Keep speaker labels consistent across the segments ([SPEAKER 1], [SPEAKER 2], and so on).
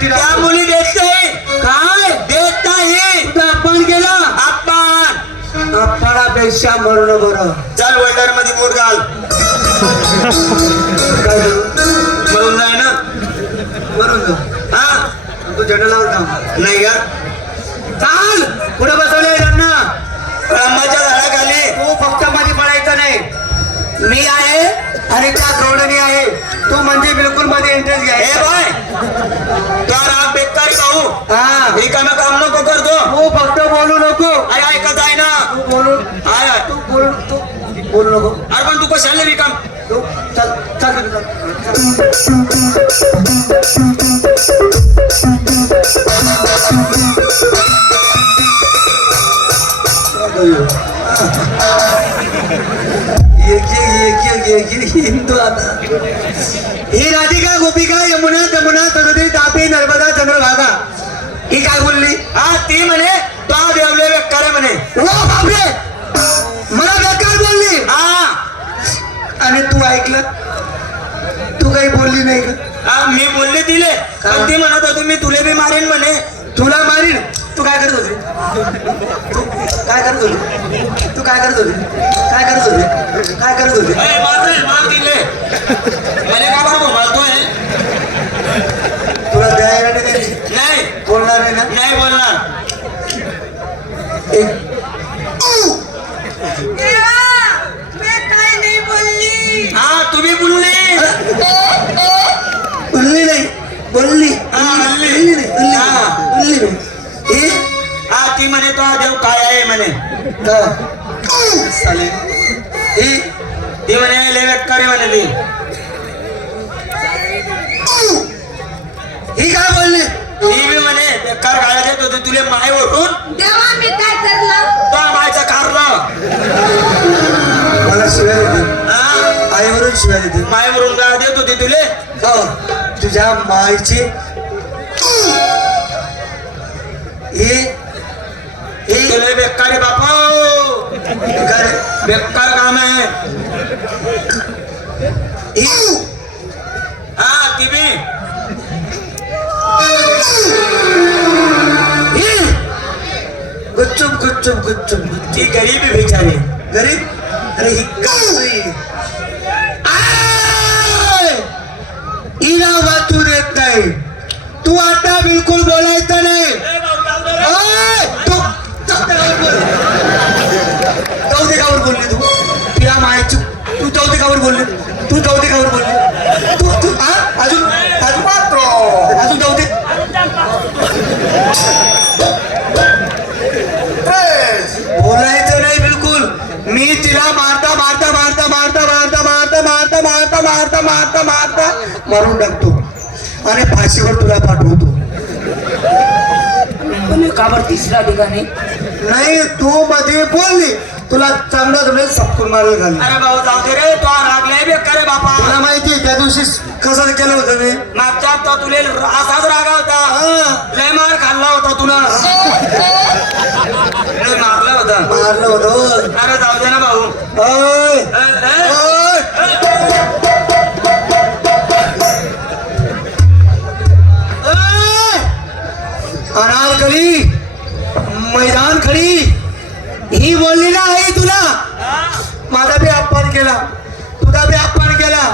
[SPEAKER 1] एकटीला
[SPEAKER 2] त्या मुली देत नाही
[SPEAKER 1] काय?
[SPEAKER 2] देत नाही
[SPEAKER 1] तुझा अपमान केला
[SPEAKER 2] आपण.
[SPEAKER 1] अपमानापेक्षा मरण बरं.
[SPEAKER 2] चल वेल्डरमध्ये बोट घाल.
[SPEAKER 1] काय?
[SPEAKER 2] मरून जाय ना?
[SPEAKER 1] मरून जा
[SPEAKER 2] हा?
[SPEAKER 1] तू झेंडा लावता
[SPEAKER 2] नाही का?
[SPEAKER 1] चाल. पुढे बसवले त्यांना?
[SPEAKER 2] रामाच्या झाडाखाली.
[SPEAKER 1] तू फक्त मध्ये पडायचं नाही. मी आहे. आणि त्या गौडणी आहे तू म्हणजे बिलकुलमध्ये इंटरेस्ट
[SPEAKER 2] ए
[SPEAKER 1] घ्यायचा
[SPEAKER 2] बाय तो राग बेकारी भाऊ
[SPEAKER 1] हा?
[SPEAKER 2] रिकामा काम नको करतो
[SPEAKER 1] तू फक्त बोलू नको।
[SPEAKER 2] अरे ऐकत आहे ना।
[SPEAKER 1] तू बोलू
[SPEAKER 2] आय। आय.
[SPEAKER 1] तू बोलू तू बोलू नको।
[SPEAKER 2] अरे पण तू कशाला रिकाम
[SPEAKER 1] तू चल चल। हिंदू आता ही राधिका गोपिका यमुना जमुना सरस्वती तापी नर्मदा चंद्रभागा। ही काय बोलली?
[SPEAKER 2] हा ती म्हणे तो देवले बेकार म्हणे.
[SPEAKER 1] बापरे! मला बेकार बोलली.
[SPEAKER 2] हा.
[SPEAKER 1] आणि तू ऐकलं? तू काही बोलली नाही का?
[SPEAKER 2] हा मी बोलले तिले. पण ती म्हणत होती मी तुले बी मारेन म्हणे.
[SPEAKER 1] तुला मारीन? तू काय करत होती? तू काय करत होती? तू काय करत होती? काय करत होती? काय करत होती? तुला. द्यायला नाही बोलणार नाही ना?
[SPEAKER 2] नाही बोलणार.
[SPEAKER 1] एक.
[SPEAKER 3] मैं काय नहीं बोलली.
[SPEAKER 2] हा तुम्ही बोलले.
[SPEAKER 1] बोलली नाही. बोलली.
[SPEAKER 2] हा, बोलली.
[SPEAKER 1] बोलली नाही. बोलली
[SPEAKER 2] हा.
[SPEAKER 1] नाही.
[SPEAKER 2] काय आहे म्हणे
[SPEAKER 1] का साले. हे
[SPEAKER 2] ती म्हणे ले बेकार आहे म्हणे ती
[SPEAKER 1] ही काय बोलली?
[SPEAKER 2] ती बी म्हणे बेकार गाळा देत होते तुले मायवरून
[SPEAKER 3] देवा मी काय करलं?
[SPEAKER 2] तो मायचं कारलं
[SPEAKER 1] मला शिव्या देते.
[SPEAKER 2] हा
[SPEAKER 1] आईवरून शिव्या देते.
[SPEAKER 2] मायवरून गाळा देत होते तुले?
[SPEAKER 1] हो. तुझ्या मायची हे
[SPEAKER 2] चले बेकार
[SPEAKER 1] बेकार
[SPEAKER 2] बेकार काम
[SPEAKER 1] है।
[SPEAKER 2] हाँ
[SPEAKER 1] टीवी। गुच्चुम गुच्चुम गुच्चुम।
[SPEAKER 2] गुच्ची गरीब बेचारे।
[SPEAKER 1] गरीब? अरे, हिक्का हुई। इला वाचू देत नाही तू आता बिलकुल बोलायचं चौथ्यावर बोलली तू तिला माहिती तू चौथ्यावर बोलली तू चौथ्यावर बोलली तू तू हा अजून अजून मात्र अजून चौथे बोलायचं नाही बिलकुल मी तिला मारता मारता मारता मारता मारता मारता मारता मारता मारता मारता मारता मारून टाकतो आणि फाशीवर तुला पाठवतो
[SPEAKER 4] पण का बरं तिसऱ्या ठिकाणी
[SPEAKER 1] नाही तू मध्ये बोलली तुला चांगला तुला सपकून मारलं घाल
[SPEAKER 2] अरे भाऊ जाऊ दे रे तो रागलाय बेकार आहे बापा.
[SPEAKER 1] तुला माहिती त्या दिवशी कसं केलं होतं मी?
[SPEAKER 2] मागच्या तो तुले असाच रागा होता.
[SPEAKER 1] हा,
[SPEAKER 2] लय मार खाल्ला होता तुला. मारला होता.
[SPEAKER 1] मारलं होतं
[SPEAKER 2] अरे जाऊ दे ना भाऊ.
[SPEAKER 1] अनारकली मैदान खडी. ही बोलली ना आई माझा बी अपमान केला. तुझा बी अपमान केला.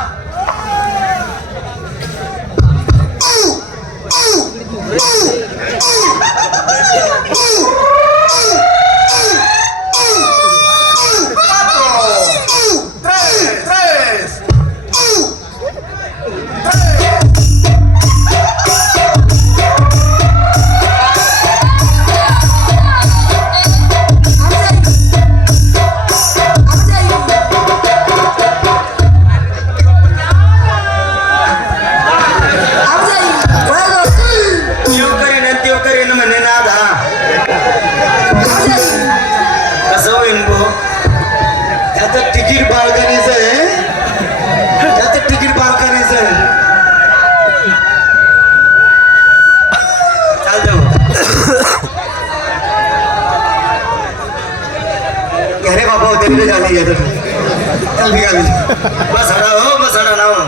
[SPEAKER 1] এত টিকিট বার কানিছে এত টিকিট বার কানিছে
[SPEAKER 2] চাল দেব
[SPEAKER 1] अरे बाबा उधर भी जाने गए चल भी
[SPEAKER 2] गाड़ी बस हटा हो बस हटा ना हो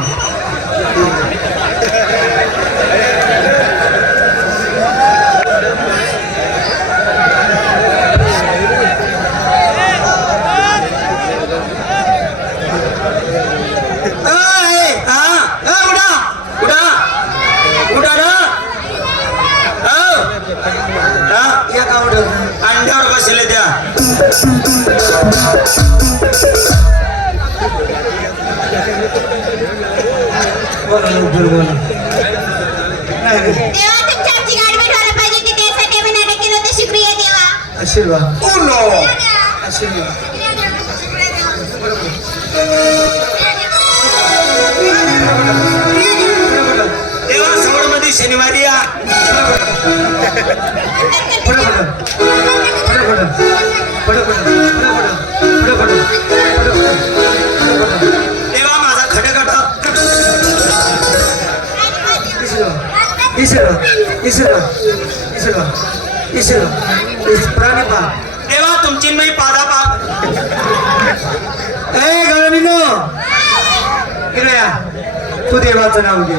[SPEAKER 1] बोला लवकर बोला आशीर्वाद. आशीर्वाद. ईश्वर ईश्वर ईश्वर ईश्वर प्राणी पा
[SPEAKER 2] तेव्हा तुमची मी पादा पाप
[SPEAKER 1] ए गणनीनो इकडे या तू देवाचं नाव घे.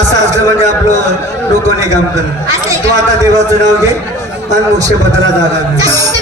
[SPEAKER 1] असं असलं म्हणजे आपलं डोकं नाही काम करत. तू आता देवाचं नाव घे आणि मोक्ष पत्राला जागा घे.